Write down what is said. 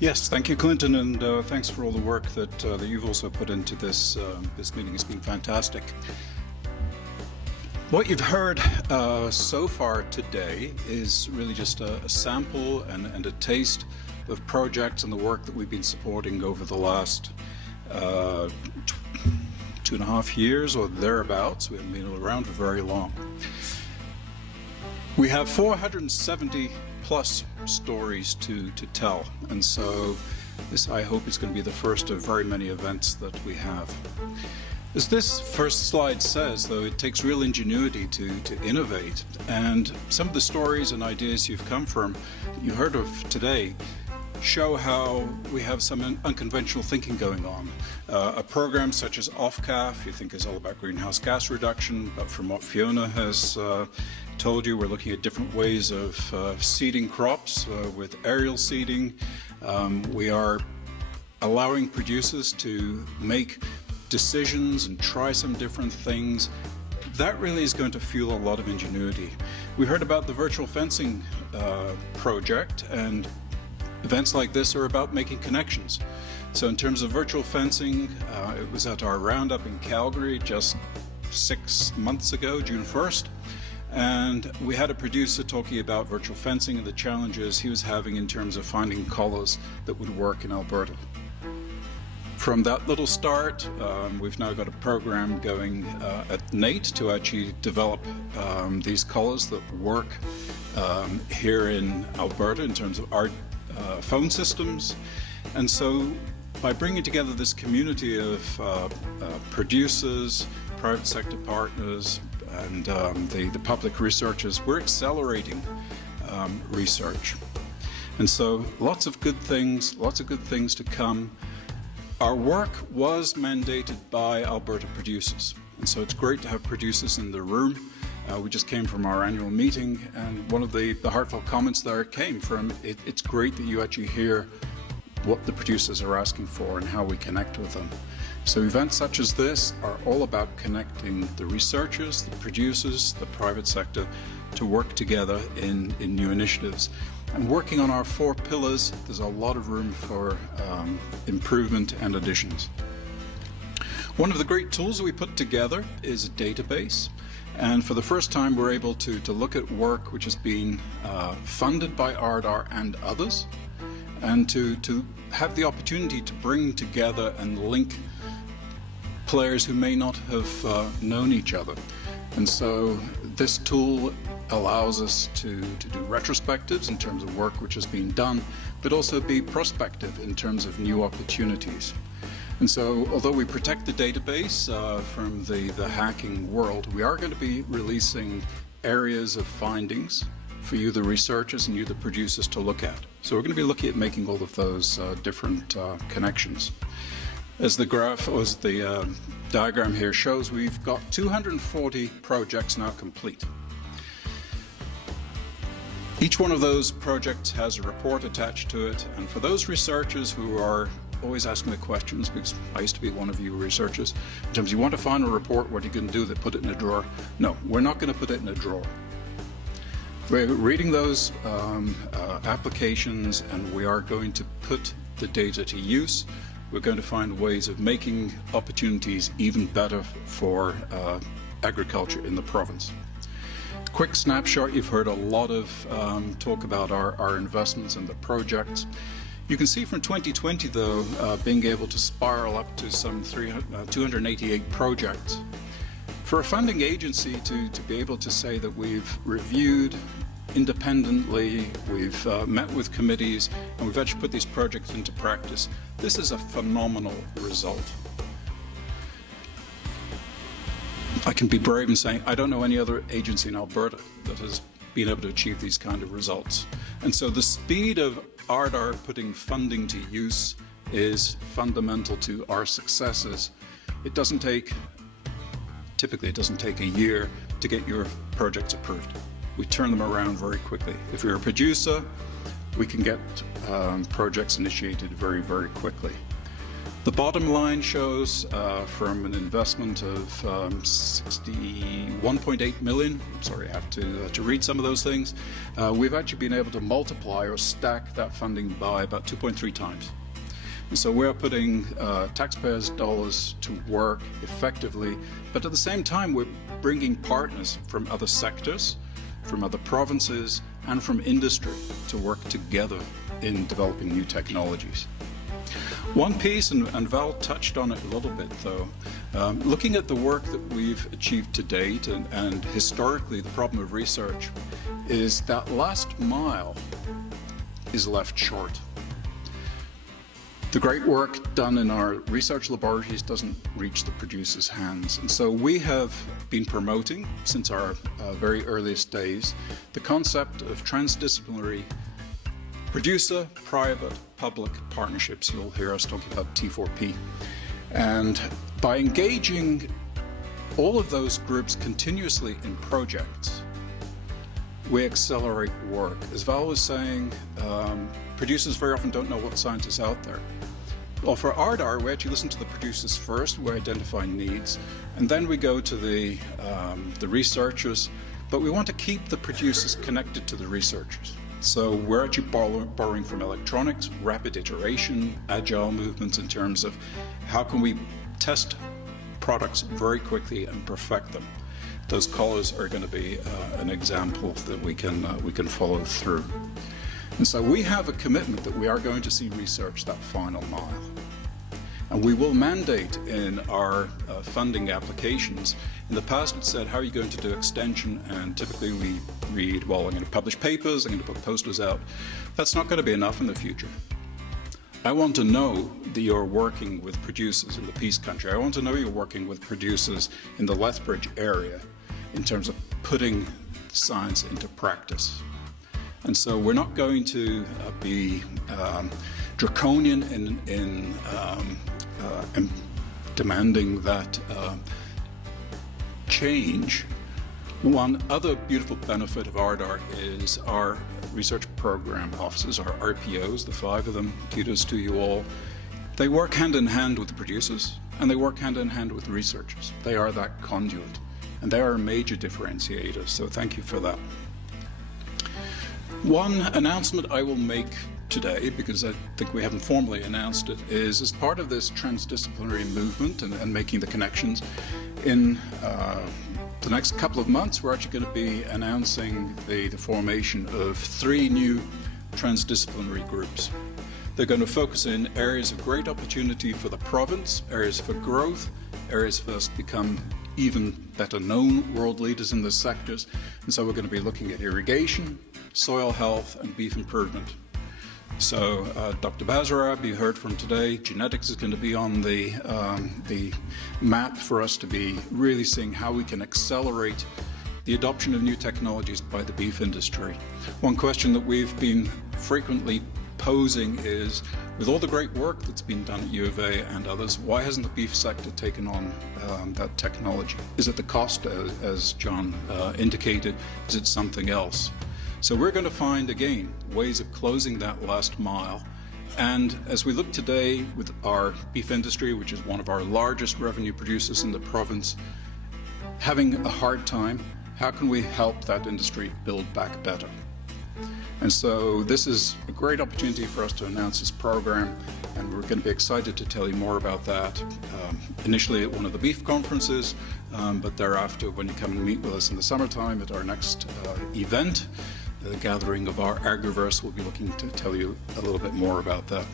Yes, thank you, Clinton, and thanks for all the work that you've also put into this. This meeting has been fantastic. What you've heard so far today is really just a sample and a taste of projects and the work that we've been supporting over the last 2.5 years or thereabouts. We haven't been around for very long. We have 470 plus stories to tell, and so this, I hope, is going to be the first of very many events that we have. As this first slide says, though, it takes real ingenuity to innovate, and some of the stories and ideas you've come from, you heard of today, show how we have some unconventional thinking going on. A program such as OFCAF, you think is all about greenhouse gas reduction, but from what Fiona has told you, we're looking at different ways of seeding crops with aerial seeding. We are allowing producers to make decisions and try some different things. That really is going to fuel a lot of ingenuity. We heard about the virtual fencing project, and events like this are about making connections. So in terms of virtual fencing, it was at our roundup in Calgary just 6 months ago, June 1st. And we had a producer talking about virtual fencing and the challenges he was having in terms of finding collars that would work in Alberta. From that little start, we've now got a program going at NATE to actually develop these collars that work here in Alberta in terms of our phone systems. And so by bringing together this community of producers, private sector partners, and the public researchers, we're accelerating research. And so lots of good things to come. Our work was mandated by Alberta producers, and so it's great to have producers in the room. We just came from our annual meeting, and one of the heartfelt comments there came from, it's great that you actually hear what the producers are asking for and how we connect with them. So events such as this are all about connecting the researchers, the producers, the private sector to work together in new initiatives. And working on our 4 pillars, there's a lot of room for improvement and additions. One of the great tools that we put together is a database. And for the first time, we're able to look at work which has been funded by RDAR and others, and to have the opportunity to bring together and link players who may not have known each other. And so this tool allows us to do retrospectives in terms of work which has been done, but also be prospective in terms of new opportunities. And so although we protect the database from the hacking world, we are going to be releasing areas of findings for you, the researchers, and you, the producers, to look at. So we're going to be looking at making all of those different connections. As the graph, or as the diagram here shows, we've got 240 projects now complete. Each one of those projects has a report attached to it, and for those researchers who are always asking the questions, because I used to be one of you researchers, in terms of you want to find a report, what are you going to do? They put it in a drawer? No, we're not going to put it in a drawer. We're reading those applications, and we are going to put the data to use. We're going to find ways of making opportunities even better for agriculture in the province. Quick snapshot, you've heard a lot of talk about our investments and the projects. You can see from 2020, though, being able to spiral up to some 288 projects. For a funding agency to be able to say that we've reviewed independently, we've met with committees, and we've actually put these projects into practice, this is a phenomenal result. I can be brave in saying I don't know any other agency in Alberta that has been able to achieve these kind of results. And so the speed of RDAR putting funding to use is fundamental to our successes. Typically it doesn't take a year to get your projects approved. We turn them around very quickly. If you're a producer, we can get projects initiated very, very quickly. The bottom line shows from an investment of 61.8 million. I'm sorry, I have to read some of those things. We've actually been able to multiply or stack that funding by about 2.3 times. And so we're putting taxpayers' dollars to work effectively, but at the same time we're bringing partners from other sectors, from other provinces, and from industry to work together in developing new technologies. One piece, and Val touched on it a little bit though, looking at the work that we've achieved to date and historically the problem of research is that last mile is left short. The great work done in our research laboratories doesn't reach the producer's hands. And so we have been promoting, since our very earliest days, the concept of transdisciplinary producer, private, public partnerships. You'll hear us talking about T4P. And by engaging all of those groups continuously in projects, we accelerate work. As Val was saying, producers very often don't know what science is out there. Well, for RDAR, we actually listen to the producers first, we identify needs, and then we go to the researchers, but we want to keep the producers connected to the researchers. So we're actually borrowing from electronics, rapid iteration, agile movements in terms of how can we test products very quickly and perfect them. Those colors are going to be an example that we can follow through. And so we have a commitment that we are going to see research that final mile. And we will mandate in our funding applications. In the past it said, how are you going to do extension? And typically we read, well, I'm going to publish papers, I'm going to put posters out. That's not going to be enough in the future. I want to know that you're working with producers in the Peace Country. I want to know you're working with producers in the Lethbridge area in terms of putting science into practice. And so we're not going to be draconian in demanding that change. One other beautiful benefit of RDAR is our research program officers, our RPOs, the 5 of them, kudos to you all. They work hand in hand with the producers and they work hand in hand with the researchers. They are that conduit and they are a major differentiator, so thank you for that. One announcement I will make today, because I think we haven't formally announced it, is as part of this transdisciplinary movement and making the connections, in the next couple of months we're actually going to be announcing the formation of 3 new transdisciplinary groups. They're going to focus in areas of great opportunity for the province, areas for growth, areas for us to become even better known world leaders in the sectors. And so we're going to be looking at irrigation, soil health and beef improvement. So Dr. Bazarab, you heard from today, genetics is going to be on the map for us to be really seeing how we can accelerate the adoption of new technologies by the beef industry. One question that we've been frequently posing is, with all the great work that's been done at U of A and others, why hasn't the beef sector taken on that technology? Is it the cost, as John indicated? Is it something else? So we're going to find, again, ways of closing that last mile. And as we look today with our beef industry, which is one of our largest revenue producers in the province, having a hard time, how can we help that industry build back better? And so this is a great opportunity for us to announce this program, and we're going to be excited to tell you more about that, initially at one of the beef conferences, but thereafter when you come and meet with us in the summertime at our next event, the gathering of our Agriverse, we'll be looking to tell you a little bit more about that.